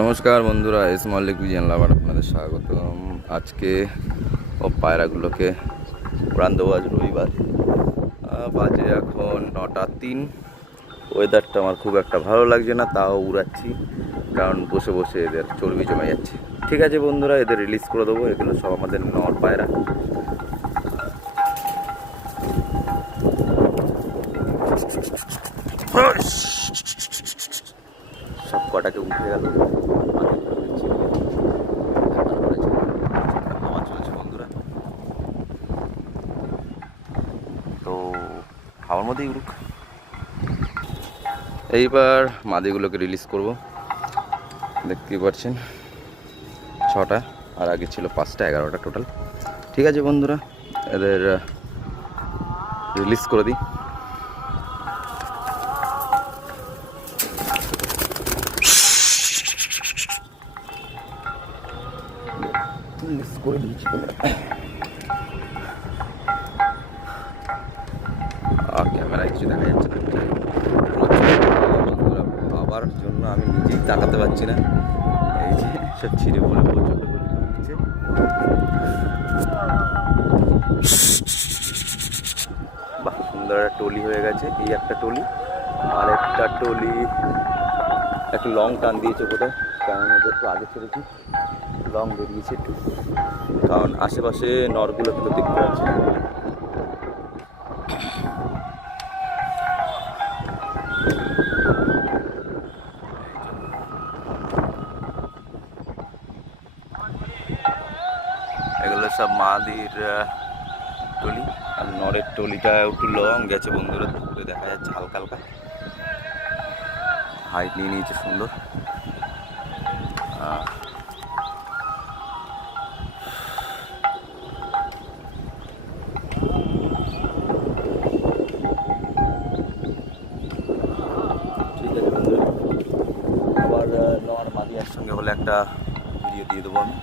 নমস্কার বন্ধুরা, small revision আবার আপনাদের স্বাগতম। আজকে পায়রাগুলোকে উড়ান দেবো। আজ রবিবার, বাজে এখন 9:03। ওয়েদারটা আমার খুব একটা ভালো লাগছে না, তাও উড়াচ্ছি, কারণ বসে বসে এদের চর্বি জমে যাচ্ছে। ঠিক আছে বন্ধুরা, এদের রিলিজ করে দেবো। এগুলো সব আমাদের নর পায়রা। সব কটাকে উঠে গেল, হাওয়া চলছে বন্ধুরা, তো হাওয়ার মধ্যেই উড়ুক। এইবার মাদিগুলোকে রিলিজ করব। দেখতেই পাচ্ছেন 6টা, আর আগে ছিল 5টা, 11টা টোটাল। ঠিক আছে বন্ধুরা, এদের রিলিজ করে দিই। করে দিয়েছি ক্যামেরায় কিছু দেখা যাচ্ছে না। বন্ধুরা, বাবার জন্য আমি নিজেই তাকাতে পারছি না। এই যে সব ছিঁড়ে বলে প্রচণ্ড করে দিচ্ছে। বাহ, সুন্দর একটা টলি হয়ে গেছে। এই একটা টলি, আর একটা টলি একটু লং টান দিয়েছে বোধহয়, কারণ ওদের একটু আগে ছেড়েছি, লং বেরিয়েছে একটু, কারণ আশেপাশে নরগুলো কিন্তু দেখতে পাচ্ছি। এগুলো সব মাদির টলি, আর নরের টলিটা একটু লং গেছে বন্ধুরা, দূরে দেখা যাচ্ছে হালকা হালকা। হাইট নিয়ে নিয়েছে সুন্দর। ঠিক আছে বন্ধুরা, আবার নর মাদি একসঙ্গে হলে একটা ভিডিও দিয়ে দেবো আমি।